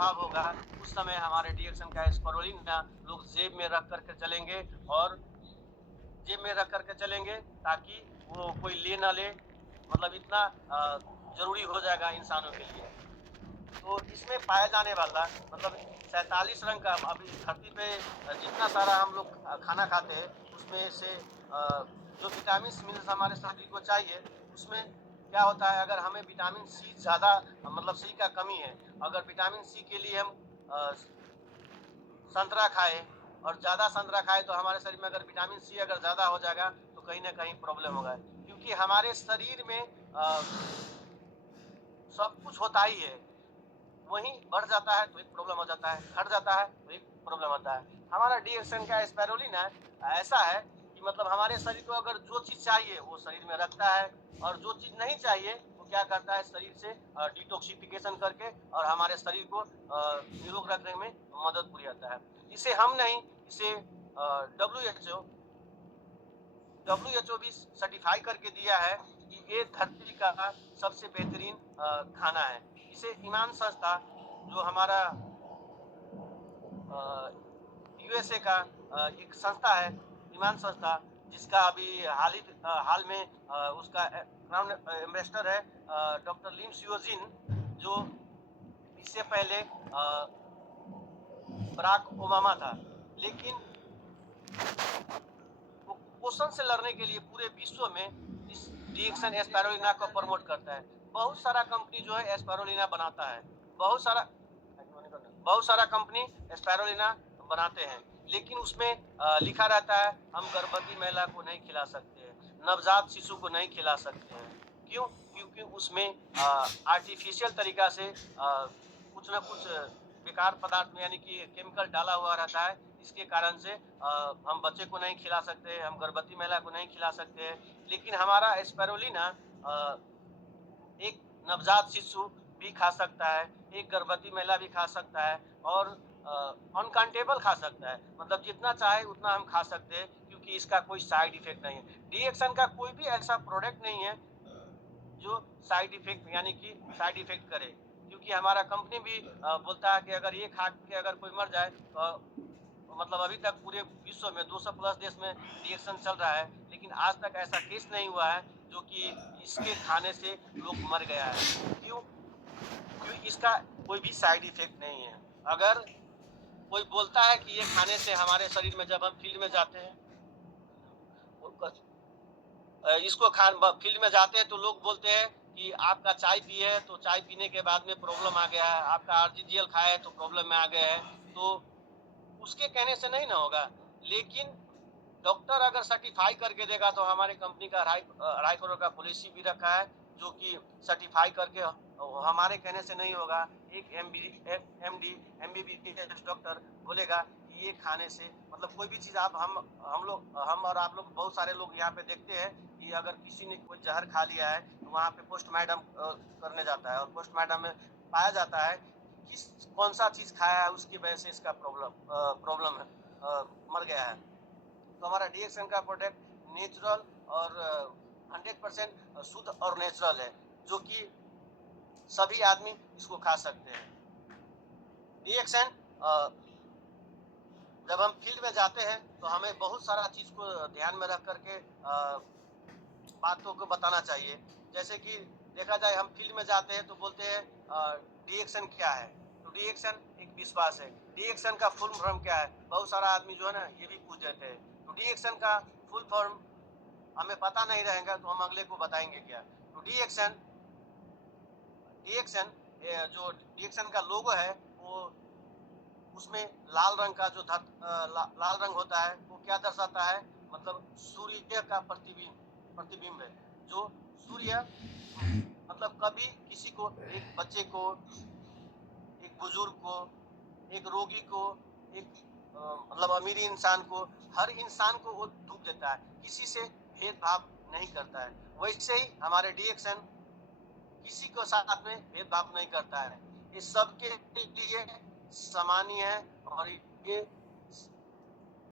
अभाव होगा उस समय हमारे डीएक्सन का स्पाइरुलिना लोग जेब में रख करके चलेंगे और जेब में रख करके चलेंगे ताकि वो कोई ले ना ले, मतलब इतना जरूरी हो जाएगा इंसानों के लिए। तो इसमें पाया जाने वाला मतलब 47 रंग का अभी धरती पे जितना सारा हम लोग खाना खाते हैं उसमें से जो विटामिन मिनरल्स हमारे शरीर को चाहिए उसमें क्या होता है, अगर हमें विटामिन सी ज़्यादा मतलब सी का कमी है, अगर विटामिन सी के लिए हम संतरा खाए और ज़्यादा संतरा खाए तो हमारे शरीर में अगर विटामिन सी अगर ज़्यादा हो जाएगा तो कहीं ना कहीं प्रॉब्लम होगा, क्योंकि हमारे शरीर में सब कुछ होता ही है, वहीं बढ़ जाता है तो एक प्रॉब्लम हो जाता है, घट जाता है तो एक प्रॉब्लम होता है। हमारा डीएक्सन का स्पाइरुलिना ऐसा है कि मतलब हमारे शरीर को अगर जो चीज़ चाहिए वो शरीर में रखता है और जो चीज़ नहीं चाहिए वो क्या करता है शरीर से डिटॉक्सिफिकेशन करके और हमारे शरीर को निरोग रखने में मदद पूरी आता है। इसे हम नहीं, इसे डब्ल्यू एच ओ भी सर्टिफाई करके दिया है कि ये धरती का सबसे बेहतरीन खाना है। इसे ईमान संस्था जो हमारा यूएसए का एक संस्था है, ईमान संस्था, जिसका अभी हाल में उसका क्राउन एम्बेसडर है डॉक्टर लिम सियोजिन, जो इससे पहले बराक ओबामा था, लेकिन वो कुपोषण से लड़ने के लिए पूरे विश्व में इस डीएक्सन स्पाइरुलिना को प्रमोट करता है। बहुत सारा कंपनी जो है स्पाइरुलिना बनाता है, बहुत सारा कंपनी स्पाइरुलिना बनाते हैं, लेकिन उसमें लिखा रहता है हम गर्भवती महिला को नहीं खिला सकते हैं, नवजात शिशु को नहीं खिला सकते हैं। क्यों? क्योंकि उसमें आर्टिफिशियल तरीका से कुछ ना कुछ बेकार पदार्थ में यानी कि केमिकल डाला हुआ रहता है, इसके कारण से हम बच्चे को नहीं खिला सकते, हम गर्भवती महिला को नहीं खिला सकते। लेकिन हमारा स्पाइरुलिना एक नवजात शिशु भी खा सकता है, एक गर्भवती महिला भी खा सकता है और अनकाउंटेबल खा सकता है, मतलब जितना चाहे उतना हम खा सकते हैं, क्योंकि इसका कोई साइड इफेक्ट नहीं है। डीएक्सन का कोई भी ऐसा प्रोडक्ट नहीं है जो साइड इफेक्ट यानी कि साइड इफेक्ट करे, क्योंकि हमारा कंपनी भी बोलता है कि अगर ये खा के अगर कोई मर जाए तो मतलब अभी तक पूरे विश्व में 200 प्लस देश में रिएक्शन चल रहा है, लेकिन आज तक ऐसा केस नहीं हुआ है जो कि इसके खाने से लोग मर गया है। क्यों? क्योंकि इसका कोई भी साइड इफेक्ट नहीं है। अगर कोई बोलता है कि ये खाने से हमारे शरीर में, जब हम फील्ड में जाते हैं इसको फील्ड में जाते हैं तो लोग बोलते हैं कि आपका चाय पिए तो चाय पीने के बाद में प्रॉब्लम आ गया है, आपका आरजीजीएल खाए तो प्रॉब्लम में आ गए हैं, तो उसके कहने से नहीं ना होगा। लेकिन डॉक्टर अगर सर्टिफाई करके देगा तो हमारे कंपनी का 2.5 करोड़ का पॉलिसी भी रखा है जो कि सर्टिफाई करके हमारे कहने से नहीं होगा। एक एमडी एमबीबीएस डॉक्टर बोलेगा कि ये खाने से मतलब कोई भी चीज़ आप हम और आप लोग बहुत सारे लोग यहाँ पे देखते हैं कि अगर किसी ने कोई जहर खा लिया है तो वहाँ पे पोस्टमार्टम करने जाता है और पोस्टमार्टम में पाया जाता है किस कौन सा चीज़ खाया है उसकी वजह से इसका प्रॉब्लम है, मर गया है। तो हमारा डीएक्सन का प्रोडक्ट नेचुरल और 100% शुद्ध और नेचुरल है, जो कि सभी आदमी इसको खा सकते हैं। डीएक्सन जब हम फील्ड में जाते हैं तो हमें बहुत सारा चीज़ को ध्यान में रख करके बातों को बताना चाहिए। जैसे कि देखा जाए हम फील्ड में जाते हैं तो बोलते हैं डीएक्सन क्या है, तो डीएक्सन एक विश्वास है। डीएक्सन का फुल फॉर्म क्या है, बहुत सारा आदमी जो है ना ये भी पूछ देते हैं। तो डीएक्सन का फुल फॉर्म हमें पता नहीं रहेगा तो हम अगले को बताएंगे क्या। तो डीएक्सन डीएक्सन जो डीएक्सन का लोगो है वो उसमें लाल रंग का जो लाल रंग होता है वो क्या दर्शाता है, मतलब सूर्य का प्रतिबिंब है। जो सूर्य मतलब कभी किसी को, एक बच्चे को, एक बुजुर्ग को, एक रोगी को, एक मतलब अमीरी इंसान को, हर इंसान को वो दुख देता है, किसी से भेदभाव नहीं करता है। वैसे ही हमारे डीएक्सन किसी को साथ में भेदभाव नहीं करता है, ये सबके लिए सामान्य है और ये